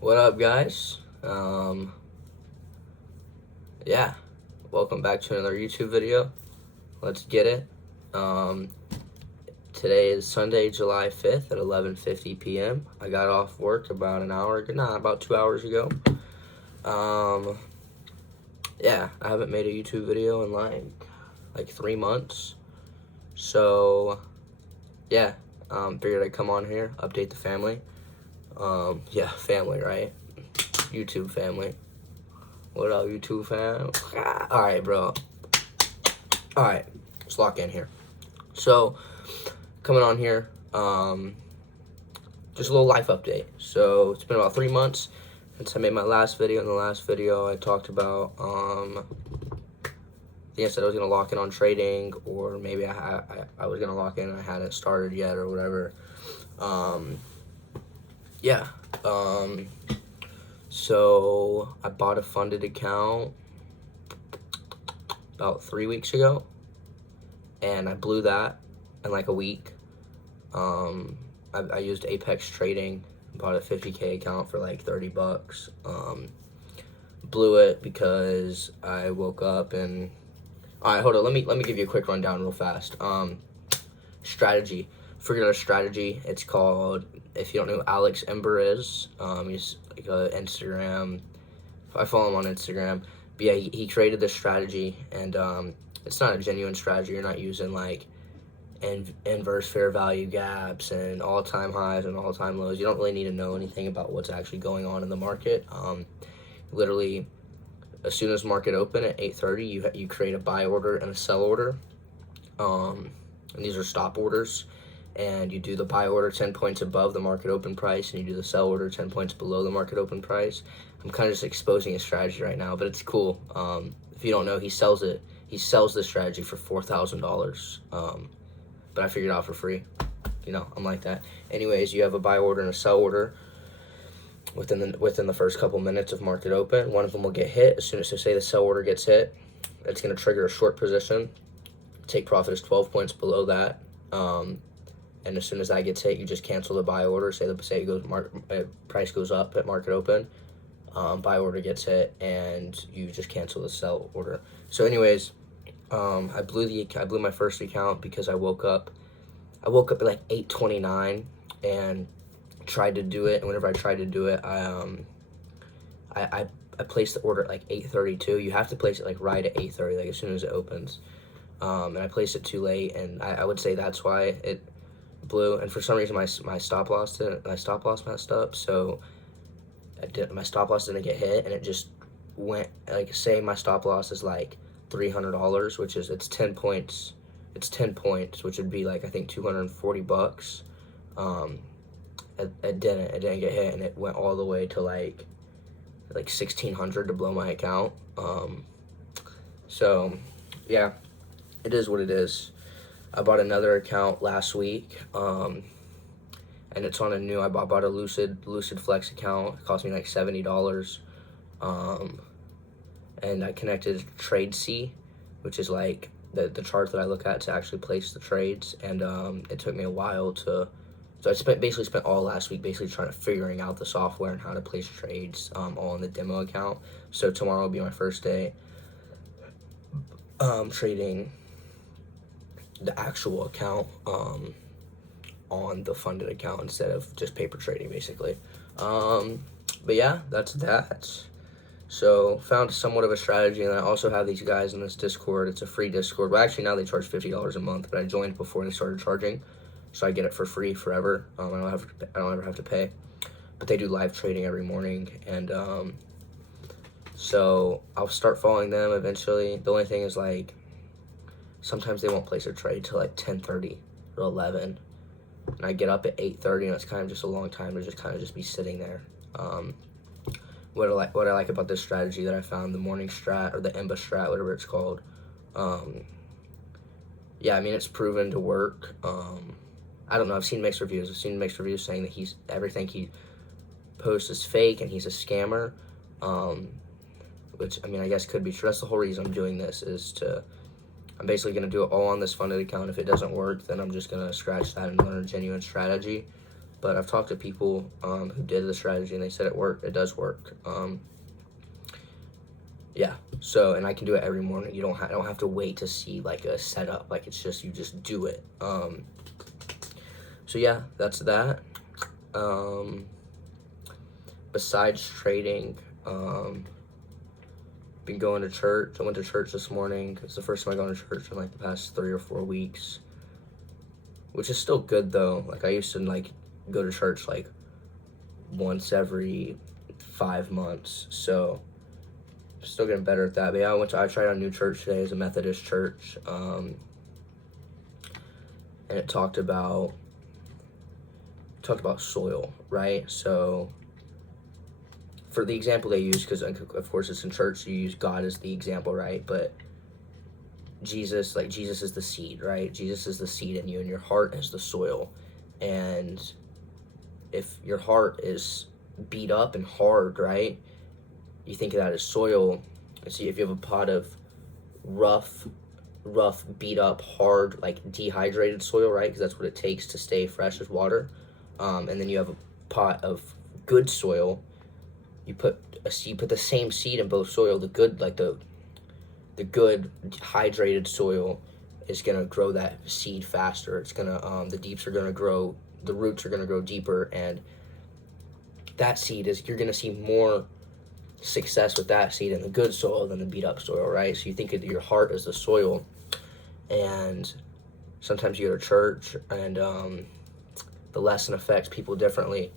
What up, guys? Yeah, welcome back to another YouTube video. Let's get it. Today is Sunday, July 5th at 11:50 p.m. I got off work about an hour ago, about 2 hours ago. Yeah, I haven't made a YouTube video in like 3 months. So, yeah, figured I'd come on here, update the family. Yeah, family, right? YouTube family. What up, YouTube fam? Alright, bro. Alright, let's lock in here. So, coming on here, just a little life update. So, it's been about 3 months since I made my last video. In the last video, I talked about, I think I said I was going to lock in on trading, or maybe I was going to lock in and I hadn't started yet, or whatever. Yeah. So I bought a funded account about 3 weeks ago, and I blew that in like a week. I used Apex Trading, bought a 50K account for like $30. Blew it because I woke up and, all right, hold on. Let me give you a quick rundown real fast. Strategy. Figured out a strategy. It's called, if you don't know who Alex Ember is, he's like a Instagram. I follow him on Instagram. But yeah, he created this strategy, and it's not a genuine strategy. You're not using like inverse fair value gaps and all-time highs and all-time lows. You don't really need to know anything about what's actually going on in the market. Literally, as soon as market open at 8:30, you create a buy order and a sell order. And these are stop orders. And you do the buy order 10 points above the market open price, and you do the sell order 10 points below the market open price. I'm kind of just exposing his strategy right now, but it's cool. If you don't know, he sells the strategy for $4,000. But I figured it out for free. You know, I'm like that. Anyways, you have a buy order and a sell order within the first couple minutes of market open. One of them will get hit. As soon as, say, the sell order gets hit, it's going to trigger a short position. Take profit is 12 points below that. And as soon as that gets hit, you just cancel the buy order. Say it goes price goes up at market open, buy order gets hit, and you just cancel the sell order. So, anyways, I blew my first account because I woke up at like 8:29 and tried to do it. And whenever I tried to do it, I placed the order at like 8:32. You have to place it like right at 8:30, like as soon as it opens. And I placed it too late, and I would say that's why it blew. And for some reason my stop loss messed up, so my stop loss didn't get hit, and it just went, like, say my stop loss is like $300, which is it's 10 points, which would be like I think $240. It didn't get hit, and it went all the way to like 1,600 to blow my account. So yeah, it is what it is. I bought another account last week, and it's on I bought a Lucid Flex account. It cost me like $70. And I connected TradeC, which is like the chart that I look at to actually place the trades. And it took me a while so I basically spent all last week basically trying to figuring out the software and how to place trades, all in the demo account. So tomorrow will be my first day trading the actual account on the funded account instead of just paper trading, basically. But yeah, that's that. So found somewhat of a strategy, and I also have these guys in this Discord. It's a free Discord. Well, actually now they charge $50 a month, but I joined before they started charging, so I get it for free forever. I don't ever have to pay. But they do live trading every morning, and so I'll start following them eventually. The only thing is, like, sometimes they won't place a trade till like 10:30 or 11, and I get up at 8:30, and it's kind of just a long time to just be sitting there. What I like about this strategy that I found, the morning strat, or the EMBA strat, whatever it's called. Yeah, I mean, it's proven to work. I don't know. I've seen mixed reviews. Saying that everything he posts is fake and he's a scammer. Which, I mean, I guess could be true. That's the whole reason I'm doing this, I'm basically going to do it all on this funded account. If it doesn't work, then I'm just going to scratch that and learn a genuine strategy. But I've talked to people who did the strategy, and they said it worked. It does work. Yeah. So, and I can do it every morning. I don't have to wait to see like a setup. Like, it's just, you just do it. So yeah, that's that. Besides trading, been going to church. I went to church this morning. It's the first time I've gone to church in like the past 3 or 4 weeks, which is still good though. Like, I used to like go to church like once every 5 months, so still getting better at that. But yeah, I tried out a new church today. It's a Methodist church, and it talked about soil, right? So for the example they use, because of course it's in church, you use God as the example, right? But Jesus is the seed, right? Jesus is the seed in you, and your heart is the soil. And if your heart is beat up and hard, right, you think of that as soil. And see, if you have a pot of rough, beat up, hard, like dehydrated soil, right, because that's what it takes to stay fresh as water. And then you have a pot of good soil. You put the same seed in both soil. The good, like the good hydrated soil is gonna grow that seed faster. It's gonna the roots are gonna grow deeper, and that seed you're gonna see more success with that seed in the good soil than the beat up soil, right? So you think of your heart as the soil, and sometimes you go to church and the lesson affects people differently.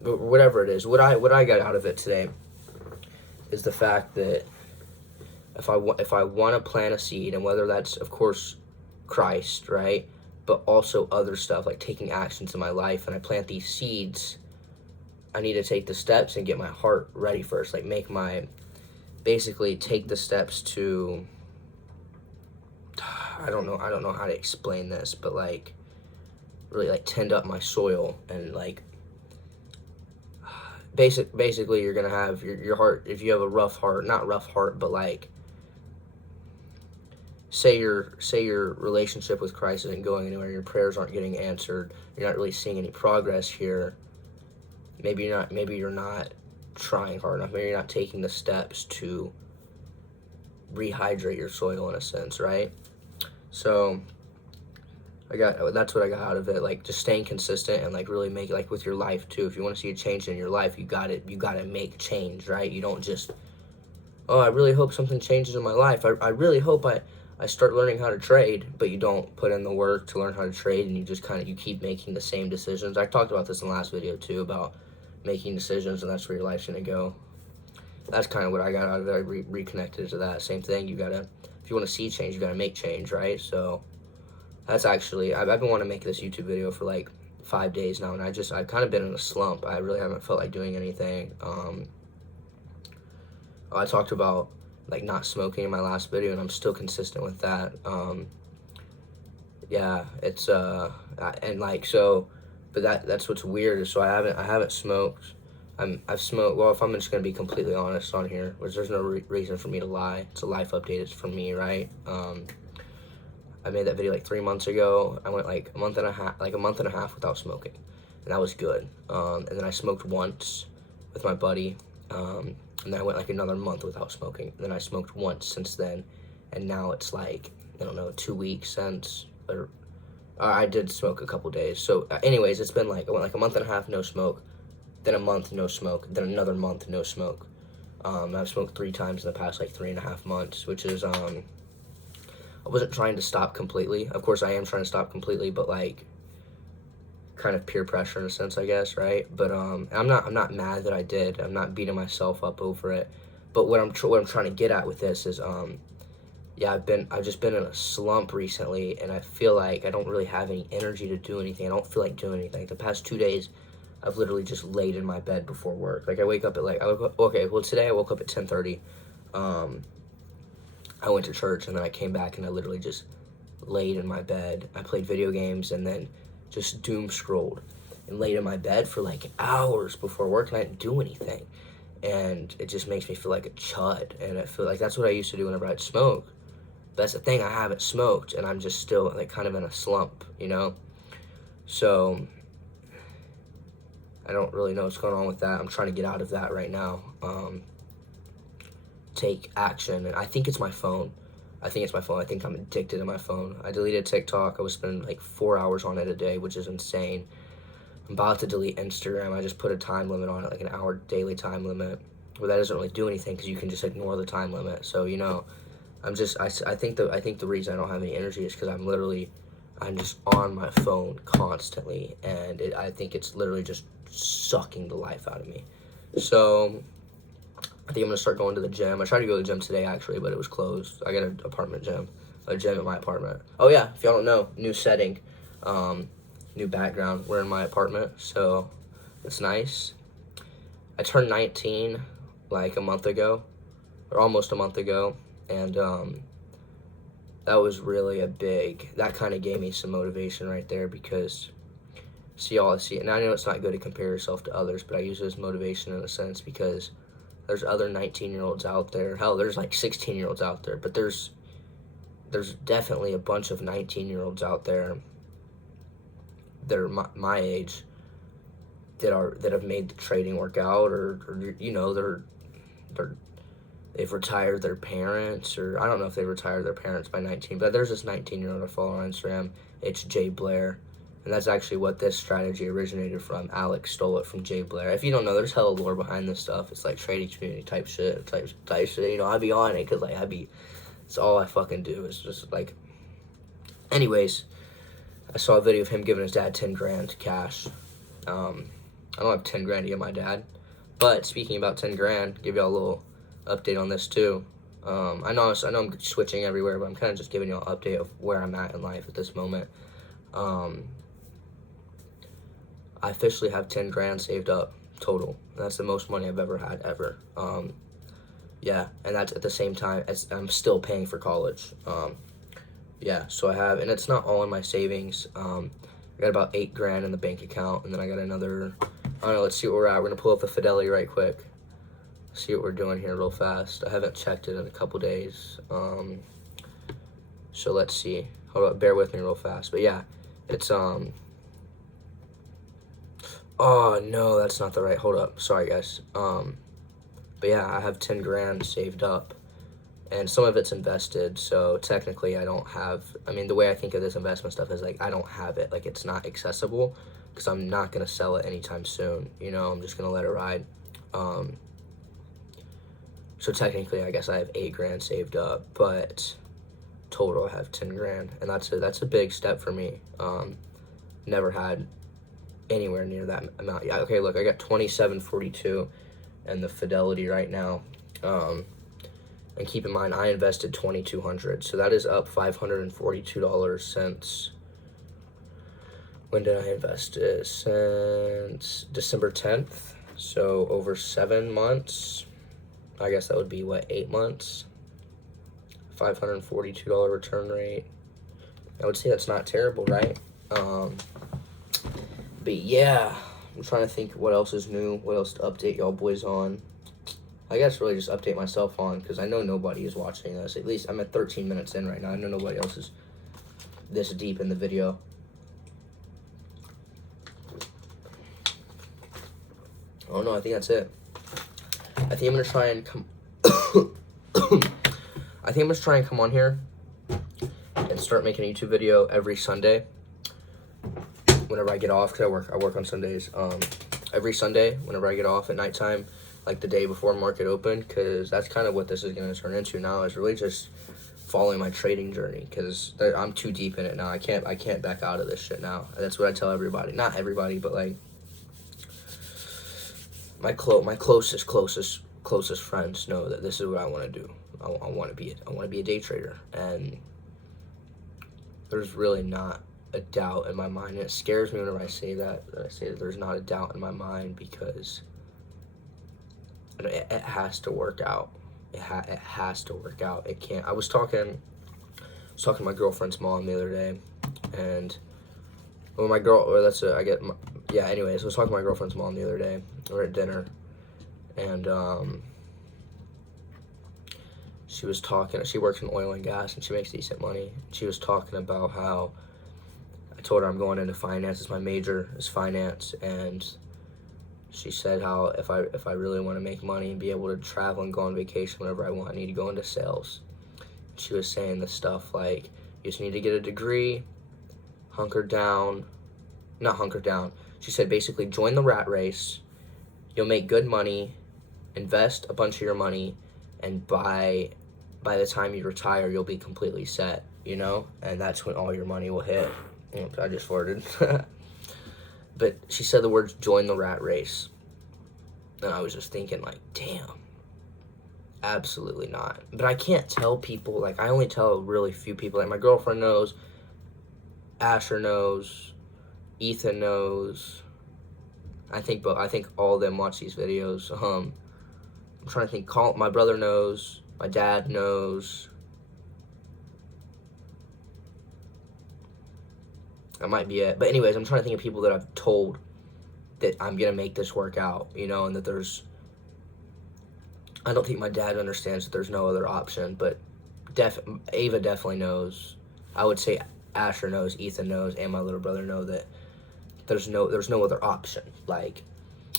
But whatever it is, what I got out of it today is the fact that if I want to plant a seed, and whether that's of course Christ, right, but also other stuff like taking actions in my life, and I plant these seeds, I need to take the steps and get my heart ready first. Like basically take the steps to, I don't know how to explain this, but like really like tend up my soil, and like basically you're gonna have your heart, if you have a rough heart, not rough heart, but like say your relationship with Christ isn't going anywhere, your prayers aren't getting answered, you're not really seeing any progress here. Maybe you're not trying hard enough. Maybe you're not taking the steps to rehydrate your soil in a sense, right? So that's what I got out of it. Like, just staying consistent and like really make, like with your life too. If you want to see a change in your life, you gotta make change, right? You don't just, oh, I really hope something changes in my life. I really hope I start learning how to trade, but you don't put in the work to learn how to trade, and you just you keep making the same decisions. I talked about this in the last video too, about making decisions, and that's where your life's gonna go. That's kind of what I got out of it. I reconnected to that same thing. If you want to see change, you gotta make change, right? So that's actually, I've been wanting to make this YouTube video for like 5 days now, and I've kind of been in a slump. I really haven't felt like doing anything. I talked about like not smoking in my last video, and I'm still consistent with that. Yeah, it's and like so, but that's what's weird is, so I haven't smoked. I've smoked, well, if I'm just gonna be completely honest on here, which there's no reason for me to lie. It's a life update. It's for me, right? I made that video like 3 months ago. I went like a month and a half without smoking, and that was good. And then I smoked once with my buddy, and then I went like another month without smoking. And then I smoked once since then, and now it's like, I don't know, 2 weeks since, or I did smoke a couple days. So anyways, it's been like, I went like a month and a half no smoke, then a month no smoke, then another month no smoke. I've smoked 3 times in the past like 3.5 months, which is I wasn't trying to stop completely. Of course I am trying to stop completely, but like kind of peer pressure in a sense, I guess, right? But I'm not mad that I did. I'm not beating myself up over it. But what I'm trying to get at with this is yeah, I've just been in a slump recently, and I feel like I don't really have any energy to do anything. I don't feel like doing anything. The past 2 days I've literally just laid in my bed before work. Like, I wake up at like, today I woke up at 10:30. I went to church, and then I came back and I literally just laid in my bed. I played video games and then just doom scrolled and laid in my bed for like hours before work, and I didn't do anything. And it just makes me feel like a chud, and I feel like that's what I used to do whenever I'd smoke. But that's the thing, I haven't smoked, and I'm just still like kind of in a slump, you know? So I don't really know what's going on with that. I'm trying to get out of that right now. Take action, and I think it's my phone. I think I'm addicted to my phone. I deleted TikTok. I was spending like 4 hours on it a day, which is insane. I'm about to delete Instagram. I just put a time limit on it, like an hour daily time limit. But that doesn't really do anything because you can just ignore the time limit. So, you know, I think the reason I don't have any energy is because I'm just on my phone constantly, and I think it's literally just sucking the life out of me. So I think I'm gonna start going to the gym. I tried to go to the gym today actually, but it was closed. I got an apartment gym, a gym at my apartment. Oh yeah, if y'all don't know, new setting, new background. We're in my apartment, so it's nice. I turned 19 like a month ago, or almost a month ago, and that was really that kind of gave me some motivation right there, because see, and I know it's not good to compare yourself to others, but I use it as motivation in a sense, because there's other 19-year-olds out there. Hell, there's like 16-year-olds out there, but there's definitely a bunch of 19-year-olds out there that are my age that have made the trading work out, or you know, they've retired their parents, or I don't know if they retired their parents by 19, but there's this 19-year-old I follow on Instagram. It's Jay Blair. And that's actually what this strategy originated from. Alex stole it from Jay Blair. If you don't know, there's hella lore behind this stuff. It's like trading community type shit. You know, I be on it because like it's all I fucking do. It's just like, anyways, I saw a video of him giving his dad 10 grand cash. I don't have 10 grand to give my dad, but speaking about 10 grand, give y'all a little update on this too. I know I'm switching everywhere, but I'm kind of just giving y'all an update of where I'm at in life at this moment. I officially have 10 grand saved up total. That's the most money I've ever had ever. Yeah, and that's at the same time as I'm still paying for college. Yeah, so I have, and it's not all in my savings. I got about 8 grand in the bank account, and then I got another, I don't know, let's see what we're at. We're gonna pull up the Fidelity right quick. See what we're doing here real fast. I haven't checked it in a couple days. So let's see. Hold up, bear with me real fast. But yeah, it's, oh no, that's not the right, hold up, sorry guys. But yeah, I have 10 grand saved up, and some of it's invested, so technically I don't have, I mean, the way I think of this investment stuff is like, I don't have it, like it's not accessible, because I'm not gonna sell it anytime soon, you know, I'm just gonna let it ride. So technically, I guess I have 8 grand saved up, but total I have 10 grand, and that's a big step for me. Never had anywhere near that amount. Yeah, okay, look, I got 2742 and the Fidelity right now. And keep in mind, I invested 2,200, so that is up $542 since, when did I invest it? Since December 10th, so over 7 months. I guess that would be, what, 8 months? $542 return rate. I would say that's not terrible, right? But yeah, I'm trying to think what else is new, what else to update y'all boys on. I guess really just update myself on, because I know nobody is watching this. At least I'm at 13 minutes in right now. I know nobody else is this deep in the video. Oh no, I think that's it. I think I'm gonna try and come. I think I'm gonna try and come on here and start making a YouTube video every Sunday. Whenever I get off, because I work on Sundays. Every Sunday, whenever I get off at nighttime, like the day before market open, because that's kind of what this is gonna turn into now. Is really just following my trading journey, because I'm too deep in it now. I can't back out of this shit now. That's what I tell everybody. Not everybody, but like my closest friends know that this is what I want to do. I want to be a day trader, and there's really not a doubt in my mind. And it scares me whenever I say that there's not a doubt in my mind, because it has to work out. It has to work out. It can't. I was talking to my girlfriend's mom the other day, and anyways, I was talking to my girlfriend's mom the other day. We were at dinner, and she was talking, she works in oil and gas, and she makes decent money. She was talking about how, I told her I'm going into finance, my major is finance, and she said how if I really want to make money and be able to travel and go on vacation whenever I want, I need to go into sales. She was saying this stuff like, you just need to get a degree, not hunker down. She said basically join the rat race, you'll make good money, invest a bunch of your money, and by the time you retire, you'll be completely set, you know? And that's when all your money will hit. Oops, I just farted. But she said the words, join the rat race. And I was just thinking, like, damn. Absolutely not. But I can't tell people, like, I only tell really few people. Like, my girlfriend knows, Asher knows, Ethan knows. I think all of them watch these videos. I'm trying to think. My brother knows. My dad knows. That might be it. But anyways, I'm trying to think of people that I've told that I'm going to make this work out, you know, and that I don't think my dad understands that there's no other option, but Ava definitely knows. I would say Asher knows, Ethan knows, and my little brother know that there's no other option. Like,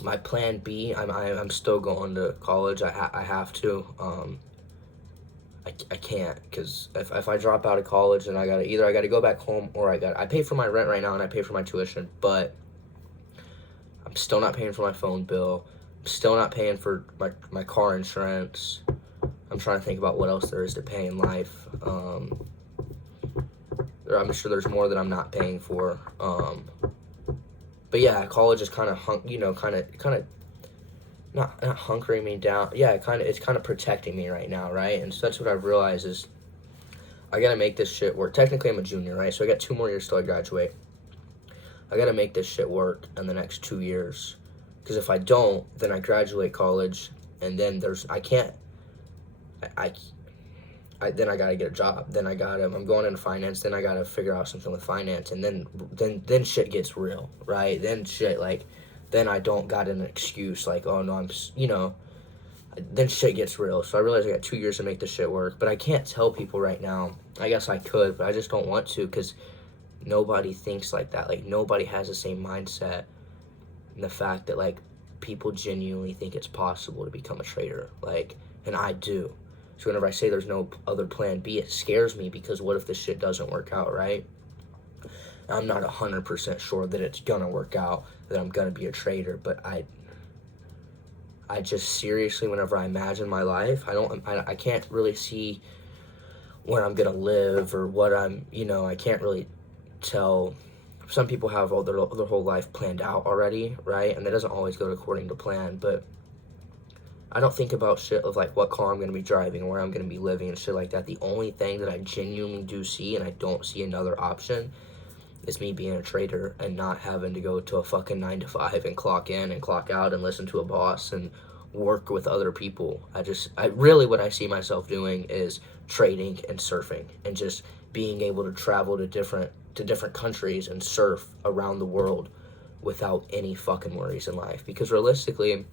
my plan B, I'm still going to college. I have to. I can't, because if I drop out of college, then I gotta go back home, or I pay for my rent right now and I pay for my tuition, but I'm still not paying for my phone bill. I'm still not paying for my car insurance. I'm trying to think about what else there is to pay in life. I'm sure there's more that I'm not paying for. But yeah, college is kind of not hunkering me down. Yeah, it's kind of protecting me right now, right? And so that's what I've realized is I gotta make this shit work. Technically, I'm a junior, right? So I got 2 more years till I graduate. I gotta make this shit work in the next 2 years, because if I don't, then I graduate college, and then then I gotta get a job. I'm going into finance. Then I gotta figure out something with finance, and then shit gets real, right? Then I don't got an excuse like, oh no, then shit gets real. So I realize I got 2 years to make this shit work, but I can't tell people right now. I guess I could, but I just don't want to, because nobody thinks like that. Like, nobody has the same mindset, and the fact that, like, people genuinely think it's possible to become a trader, like, and I do. So whenever I say there's no other plan B, it scares me, because what if this shit doesn't work out, right? I'm not 100% sure that it's gonna work out, that I'm gonna be a trader, but I just seriously, whenever I imagine my life, I can't really see where I'm gonna live or what I can't really tell. Some people have all their whole life planned out already, right? And that doesn't always go according to plan, but I don't think about shit of like what car I'm gonna be driving or where I'm gonna be living and shit like that. The only thing that I genuinely do see, and I don't see another option, is me being a trader and not having to go to a fucking 9 to 5 and clock in and clock out and listen to a boss and work with other people. What I see myself doing is trading and surfing, and just being able to travel to different countries and surf around the world without any fucking worries in life. Because realistically,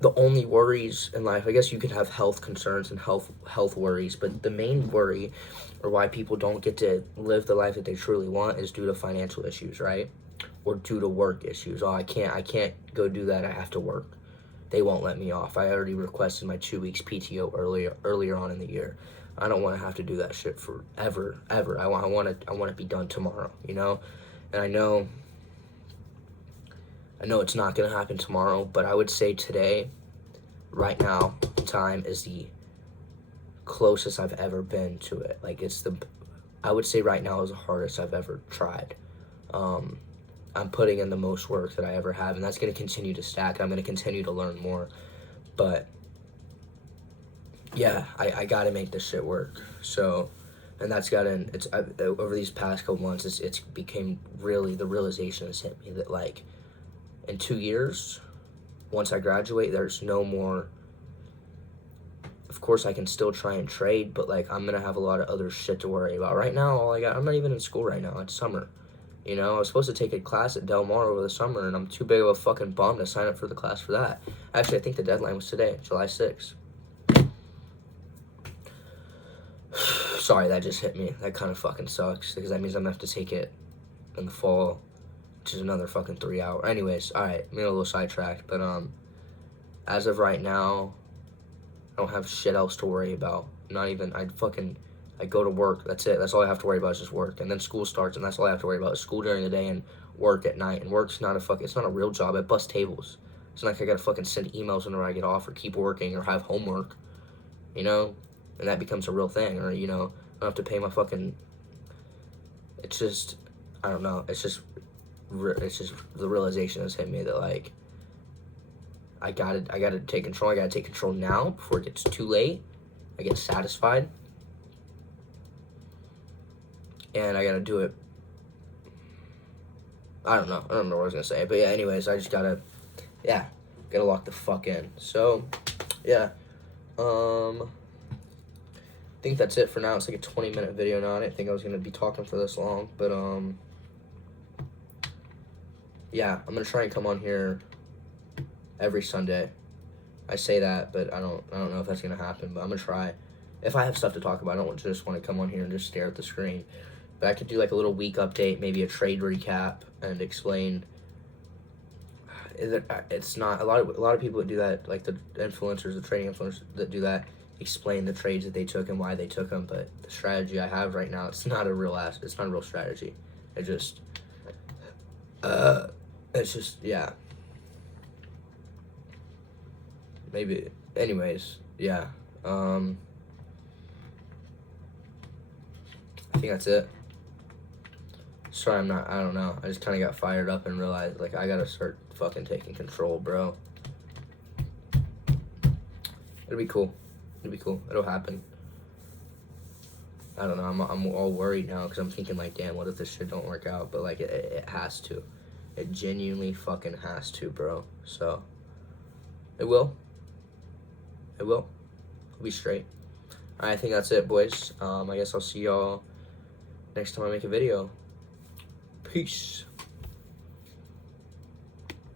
the only worries in life, I guess you could have health concerns and health worries, but the main worry, or why people don't get to live the life that they truly want, is due to financial issues, right? Or due to work issues. Oh, I can't go do that, I have to work. They won't let me off. I already requested my 2 weeks PTO earlier on in the year. I don't want to have to do that shit forever, ever. I want to be done tomorrow, you know? And I know it's not going to happen tomorrow, but I would say today, right now, time is the closest I've ever been to it. Like, I would say right now is the hardest I've ever tried. I'm putting in the most work that I ever have, and that's going to continue to stack. I'm going to continue to learn more, but yeah, I got to make this shit work. So, and that's over these past couple months, it's became really, the realization has hit me that, like, in 2 years, once I graduate, there's no more. Of course, I can still try and trade, but, like, I'm gonna have a lot of other shit to worry about. Right now, I'm not even in school right now. It's summer. You know, I was supposed to take a class at Del Mar over the summer, and I'm too big of a fucking bum to sign up for the class for that. Actually, I think the deadline was today, July 6th. Sorry, that just hit me. That kind of fucking sucks, because that means I'm gonna have to take it in the fall. which is another fucking 3 hour. Anyways, alright, I'm getting a little sidetracked, but as of right now, I don't have shit else to worry about. Not even, I go to work, that's it. That's all I have to worry about is just work. And then school starts, and that's all I have to worry about is school during the day and work at night. And work's not it's not a real job. I bust tables. It's not like I gotta fucking send emails whenever I get off or keep working or have homework, you know? And that becomes a real thing. Or, you know, I don't have to pay my fucking, it's just, I don't know. It's just the realization has hit me that, like, I gotta take control. I gotta take control now before it gets too late. I get satisfied. And I gotta do it. I don't know what I was gonna say. But yeah, anyways, I just gotta lock the fuck in. So, yeah. I think that's it for now. It's like a 20-minute video now. I didn't think I was gonna be talking for this long. But, yeah, I'm gonna try and come on here every Sunday. I say that, but I don't know if that's gonna happen, but I'm gonna try. If I have stuff to talk about, I don't just want to come on here and just stare at the screen. But I could do like a little week update, maybe a trade recap, and explain. It's not a lot of people that do that, like the influencers, the trading influencers that do that, explain the trades that they took and why they took them. But the strategy I have right now, it's not a real strategy. It's just yeah. Maybe. Anyways, yeah. I think that's it. Sorry, I don't know. I just kind of got fired up and realized, like, I gotta start fucking taking control, bro. It'll be cool. It'll happen. I don't know. I'm all worried now because I'm thinking, like, damn, what if this shit don't work out? But, like, it has to. It genuinely fucking has to, bro. So, it will. It'll be straight. I think that's it, boys. I guess I'll see y'all next time I make a video. Peace.